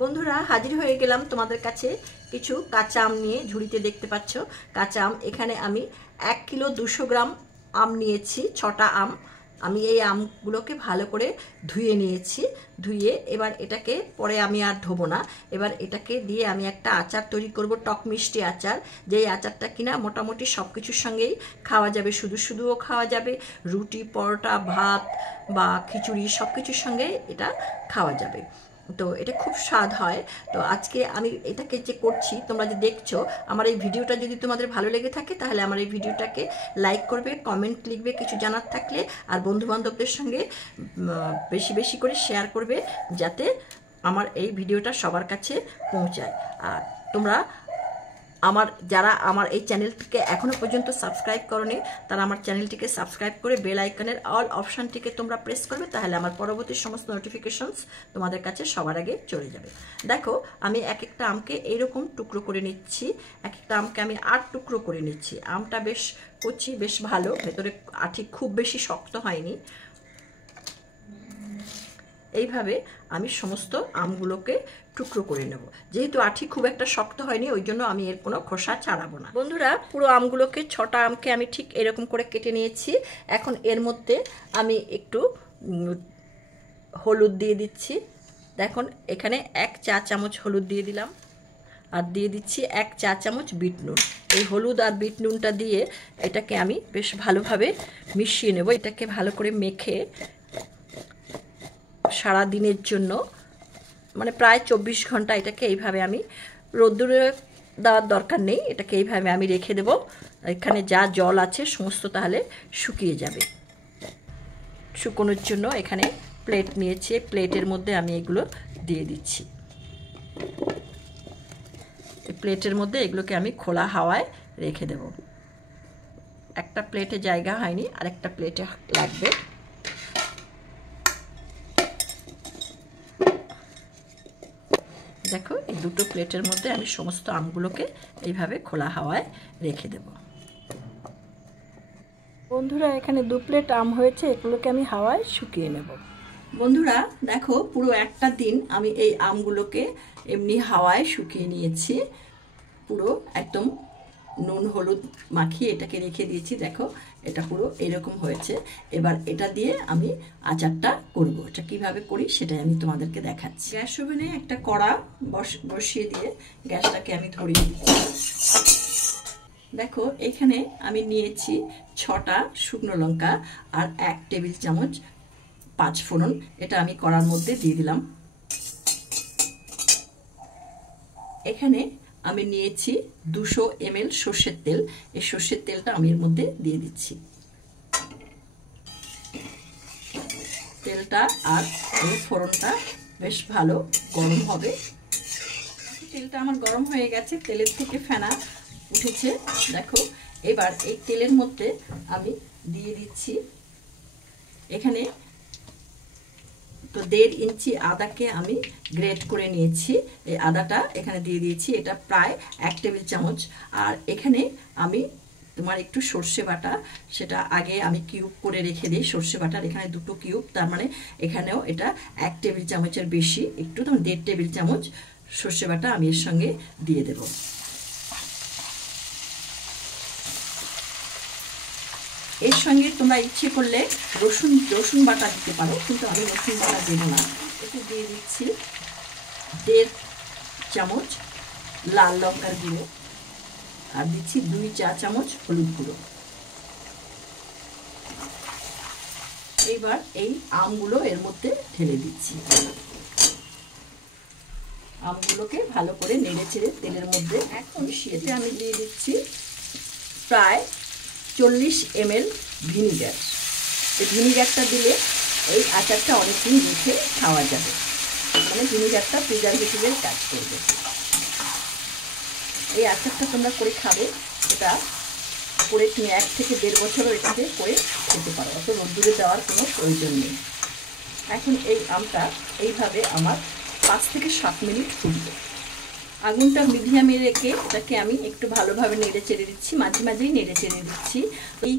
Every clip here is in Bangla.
বন্ধুরা হাজির হয়ে গেলাম তোমাদের কাছে কিছু কাঁচা আম নিয়ে। ঝুড়িতে দেখতে পাচ্ছ কাঁচা আম। এখানে আমি 1 কিলো 200 গ্রাম আম নিয়েছি। 6টা আম। আমি এই আমগুলোকে ভালো করে ধুয়ে নিয়েছি। ধুয়ে এবার এটাকে পরে আমি আর ধোবো না। এবার এটাকে দিয়ে আমি একটা আচার তৈরি করব, টক মিষ্টি আচার। যেই আচারটা কিনা মোটামুটি সব কিছুর সঙ্গেই খাওয়া যাবে, শুধু শুধুও খাওয়া যাবে, রুটি, পরোটা, ভাত বা খিচুড়ি সব কিছুর সঙ্গে এটা খাওয়া যাবে। তো এটা খুব স্বাদ হয়। তো আজকে আমি এটাকে যে করছি, তোমরা যে দেখছো, আমার এই ভিডিওটা যদি তোমাদের ভালো লেগে থাকে তাহলে আমার এই ভিডিওটাকে লাইক করবে, কমেন্ট লিখবে কিছু জানার থাকলে, আর বন্ধুবান্ধবদের সঙ্গে বেশি বেশি করে শেয়ার করবে যাতে আমার এই ভিডিওটা সবার কাছে পৌঁছায়। আর তোমরা যারা আমার এই চ্যানেলটিকে এখনো পর্যন্ত সাবস্ক্রাইব করোনি, তারা আমার চ্যানেলটিকে সাবস্ক্রাইব করে বেল আইকনের অল অপশানটিকে তোমরা প্রেস করবে, তাহলে আমার পরবর্তী সমস্ত নোটিফিকেশনস তোমাদের কাছে সবার আগে চলে যাবে। দেখো আমি এক একটা আমকে এইরকম টুকরো করে নিচ্ছি। এক একটা আমকে আমি 8 টুকরো করে নিচ্ছি। আমটা বেশ কচি, বেশ ভালো, ভেতরে আঠি খুব বেশি শক্ত হয়নি। এইভাবে আমি সমস্ত আমগুলোকে টুকরো করে নেব। যেহেতু আঠি খুব একটা শক্ত হয়নি, ওই জন্য আমি এর কোনো খোসা ছাড়াবো না। বন্ধুরা পুরো আমগুলোকে 6টা আমকে আমি ঠিক এরকম করে কেটে নিয়েছি। এখন এর মধ্যে আমি একটু হলুদ দিয়ে দিচ্ছি। দেখুন এখানে 1 চা চামচ হলুদ দিয়ে দিলাম, আর দিয়ে দিচ্ছি 1 চা চামচ বিট নুন। এই হলুদ আর বিট নুনটা দিয়ে এটাকে আমি বেশ ভালোভাবে মিশিয়ে নেব। এটাকে ভালো করে মেখে সারা দিনের জন্য, মানে প্রায় 24 ঘন্টা এটাকে এইভাবে আমি, রোদ্দুরে দেওয়ার দরকার নেই, এটাকে এইভাবে আমি রেখে দেব। এখানে যা জল আছে সমস্ত তাহলে শুকিয়ে যাবে। শুকোনোর জন্য এখানে প্লেট নিয়েছি, প্লেটের মধ্যে আমি এগুলো দিয়ে দিচ্ছি। প্লেটের মধ্যে এগুলোকে আমি খোলা হাওয়ায় রেখে দেব। একটা প্লেটে জায়গা হয়নি, আর একটা প্লেটে লাগবে। দেখো এই দুটো প্লেটের মধ্যে আমি সমস্ত আমগুলোকে এইভাবে খোলা হাওয়ায় রেখে দেব। বন্ধুরা এখানে 2 প্লেট আম হয়েছে, এগুলোকে আমি হাওয়ায় শুকিয়ে নেব। বন্ধুরা দেখো পুরো একটা দিন আমি এই আমগুলোকে এমনি হাওয়ায় শুকিয়ে নিয়েছি। পুরো একদম নুন হলুদ মাখিয়ে এটাকে রেখে দিয়েছি। দেখো এটা পুরো এরকম হয়েছে। এবার এটা দিয়ে আমি আচারটা করব। এটা কিভাবে করি সেটাই আমি তোমাদেরকে দেখাচ্ছি। গ্যাস ওভেনে একটা কড়া বসিয়ে দিয়ে গ্যাসটাকে আমি ধরিয়ে দিচ্ছি। দেখো এখানে আমি নিয়েছি 6টা শুকনো লঙ্কা আর 1 টেবিল চামচ 5 ফোড়ন। এটা আমি কড়ার মধ্যে দিয়ে দিলাম। এখানে আমি নিয়েছি 200 ml সর্ষের তেল। এই সর্ষের তেলটা আমি এর মধ্যে দিয়ে দিচ্ছি। তেলটা আর এই ফোড়নটা বেশ ভালো গরম হবে। তেলটা আমার গরম হয়ে গেছে, তেলের থেকে ফেনা উঠেছে। দেখো এবার এই তেলের মধ্যে আমি দিয়ে দিচ্ছি, এখানে তো 1.5 ইঞ্চি আদাকে আমি গ্রেট করে নিয়েছি। এই আদাটা এখানে দিয়ে দিয়েছি, এটা প্রায় 1 টেবিল চামচ। আর এখানে আমি তোমার একটু সর্ষে বাটা, সেটা আগে আমি কিউব করে রেখে দিই। সর্ষে বাটার এখানে 2টো কিউব, তার মানে এখানেও এটা 1 টেবিল চামচের বেশি, একটু তখন 1.5 টেবিল চামচ সর্ষে বাটা আমি এর সঙ্গে দিয়ে দেব। এর সঙ্গে তোমরা ইচ্ছে করলে রসুন বাটা দিতে পারো, কিন্তু আমি রসুন বাটা দেব না। একটু দিয়ে দিচ্ছি 1.5 চামচ লাল লঙ্কার গুঁড়ো, আর দিচ্ছি 2 চা চামচ হলুদ গুঁড়ো। এইবার এই আমগুলো এর মধ্যে ঢেলে দিচ্ছি। আমগুলোকে ভালো করে নেড়ে চেড়ে তেলের মধ্যে এখন মিশিয়ে আমি দিয়ে দিচ্ছি প্রায় 40 ml ভিনিগার। এই ভিনিগারটা দিলে এই আচারটা অনেকদিন রেখে খাওয়া যাবে, মানে ভিনিগারটা প্রিজারভেটিভের কাজ করবে। এই আচারটা তোমরা করে খাবে, এটা করে তুমি 1 থেকে 1.5 বছরও এটাকে করে খেতে পারো, অত রোদ্দুরে দেওয়ার কোনো প্রয়োজন নেই। এখন এই আমটা এইভাবে আমার 5 থেকে 7 মিনিট ফুটবে। আগুনটা মিডিয়ামে রেখে এটাকে আমি একটু ভালোভাবে নেড়ে চেড়ে দিচ্ছি, মাঝে মাঝেই নেড়ে চেড়ে দিচ্ছি। এই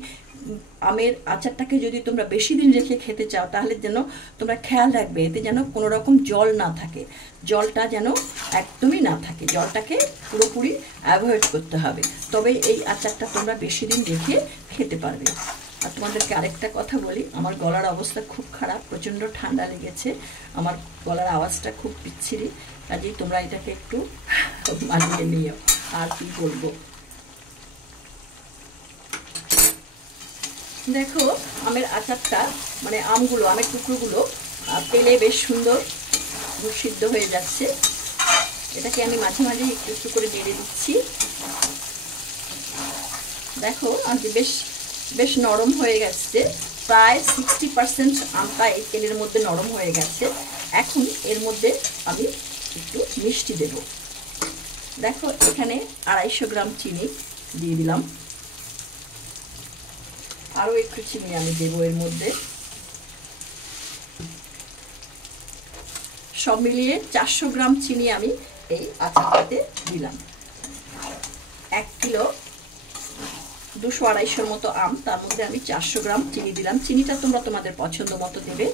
আমের আচারটাকে যদি তোমরা বেশি দিন রেখে খেতে চাও তাহলে যেন তোমরা খেয়াল রাখবে এতে যেন কোনো রকম জল না থাকে, জলটা যেন একদমই না থাকে, জলটাকে পুরোপুরি অ্যাভয়েড করতে হবে, তবে এই আচারটা তোমরা বেশি দিন রেখে খেতে পারবে। আর তোমাদেরকে আরেকটা কথা বলি, আমার গলার অবস্থা খুব খারাপ, প্রচণ্ড ঠান্ডা লেগেছে, আমার গলার আওয়াজটা খুব বিচ্ছিরি, কাজেই তোমরা এটাকে একটু মানিয়ে নিও। আর কি বলবো, দেখো আমের আচারটা মানে আমগুলো, আমের টুকরোগুলো তেলে বেশ সুন্দর সিদ্ধ হয়ে যাচ্ছে। এটাকে আমি মাঝে মাঝে একটু একটু করে নেড়ে দিচ্ছি। দেখো আজকে বেশ বেশ নরম হয়ে গেছে, প্রায় 60% আমটা এই তেলের মধ্যে নরম হয়ে গেছে। এখন এর মধ্যে আমি একটু মিষ্টি দেব। দেখো এখানে 250 গ্রাম চিনি দিয়ে দিলাম, আরও একটু চিনি আমি দেবো এর মধ্যে, সব মিলিয়ে 400 গ্রাম চিনি আমি এই আচারটাতে দিলাম। 1 কিলো 200-250 মতো আম, তার মধ্যে আমি 400 গ্রাম চিনি দিলাম। চিনিটা তোমরা তোমাদের পছন্দ মতো দেবে,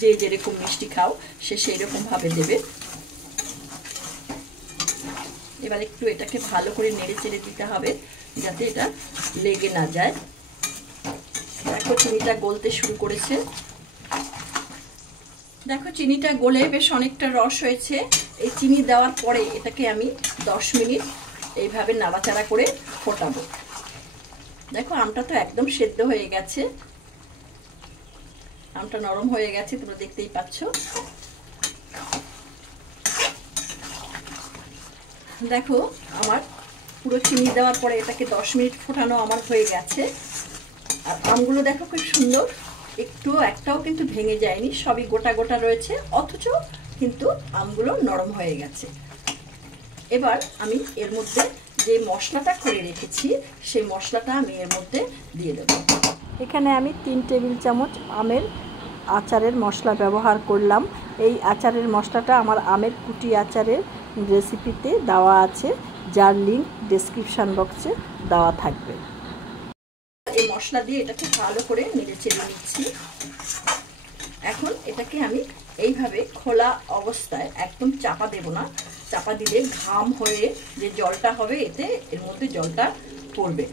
যে যেরকম মিষ্টি খাও সে সেই রকমভাবে দেবে। এবার একটু এটাকে ভালো করে নেড়ে চেড়ে দিতে হবে যাতে এটা লেগে না যায়। দেখো চিনিটা গলতে শুরু করেছে, দেখো চিনিটা গলে বেশ অনেকটা রস হয়েছে। এই চিনি দেওয়ার পরে এটাকে আমি 10 মিনিট এইভাবে নাড়াচাড়া করে ফোটাবো। দেখো আমটা তো একদম সেদ্ধ হয়ে গেছে, আমটা নরম হয়ে গেছে, তোমরা দেখতেই পাচ্ছ। দেখো আমার পুরো চিনি দেওয়ার পরে এটাকে 10 মিনিট ফোটানো আমার হয়ে গেছে। আর আমগুলো দেখো খুব সুন্দর, একটাও কিন্তু ভেঙে যায়নি, সবই গোটা গোটা রয়েছে, অথচ কিন্তু আমগুলো নরম হয়ে গেছে। এবার আমি এর মধ্যে যে মশলাটা করে রেখেছি সেই মশলাটা আমি এর মধ্যে দিয়ে দেব। এখানে আমি 3 টেবিল চামচ আমের আচারের মশলা ব্যবহার করলাম। এই আচারের মশলাটা আমার আমের কুটি আচারের রেসিপিতে দেওয়া আছে, যার লিঙ্ক ডেসক্রিপশন বক্সে দেওয়া থাকবে। এই মশলা দিয়ে এটাকে ভালো করে নেড়ে চেড়ে নিচ্ছি। এখন এটাকে আমি এইভাবে খোলা অবস্থায়, একদম চাপা দেব না, চাপা দিলে ঘাম হয়ে যে জলটা হবে এতে এর মধ্যে জলটা পড়বে,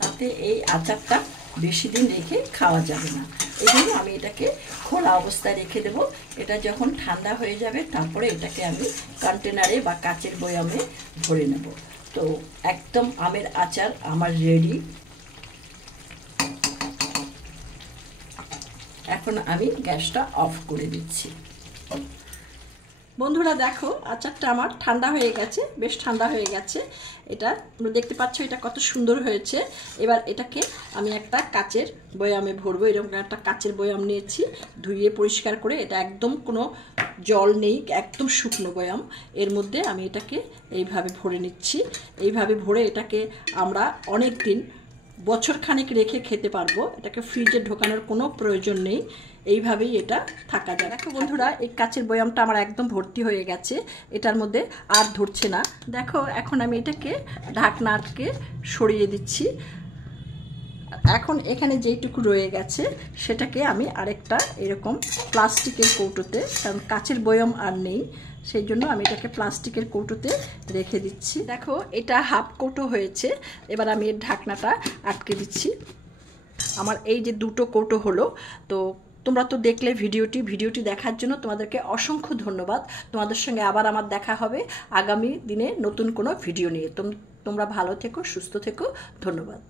তাতে এই আচারটা বেশি দিন রেখে খাওয়া যাবে না। এই জন্য আমি এটাকে খোলা অবস্থায় রেখে দেব। এটা যখন ঠান্ডা হয়ে যাবে তারপরে এটাকে আমি কন্টেনারে বা কাচের বয়ামে ভরে নেব। তো একদম আমের আচার আমার রেডি। এখন আমি গ্যাসটা অফ করে দিচ্ছি। বন্ধুরা দেখো আচারটা আমার ঠান্ডা হয়ে গেছে, বেশ ঠান্ডা হয়ে গেছে। এটা তোমরা দেখতে পাচ্ছ এটা কত সুন্দর হয়েছে। এবার এটাকে আমি একটা কাচের বয়ামে ভরবো। এরকম একটা কাচের বয়াম নিয়েছি, ধুয়ে পরিষ্কার করে, এটা একদম কোনো জল নেই, একদম শুকনো বয়াম। এর মধ্যে আমি এটাকে এইভাবে ভরে নিচ্ছি। এইভাবে ভরে এটাকে আমরা অনেক দিন, বছর খানেক রেখে খেতে পারবো। এটাকে ফ্রিজে ঢোকানোর কোনো প্রয়োজন নেই, এইভাবেই এটা থাকা যায়। দেখো বন্ধুরা এই কাচের বয়ামটা আমার একদম ভর্তি হয়ে গেছে, এটার মধ্যে আর ধরছে না। দেখো এখন আমি এটাকে ঢাকনা আটকে সরিয়ে দিচ্ছি। এখন এখানে যেইটুকু রয়ে গেছে সেটাকে আমি আরেকটা এরকম প্লাস্টিকের কৌটোতে, কারণ কাচের বয়াম আর নেই, সেই জন্য আমি এটাকে প্লাস্টিকের কৌটোতে রেখে দিচ্ছি। দেখো এটা হাফ কৌটো হয়েছে। এবার আমি এর ঢাকনাটা আটকে দিচ্ছি। আমার এই যে দুটো কৌটো হলো। তো তোমরা তো দেখলে ভিডিওটি দেখার জন্য তোমাদেরকে অসংখ্য ধন্যবাদ। তোমাদের সঙ্গে আবার আমার দেখা হবে আগামী দিনে নতুন কোনো ভিডিও নিয়ে। তোমরা ভালো থেকো, সুস্থ থেকো, ধন্যবাদ।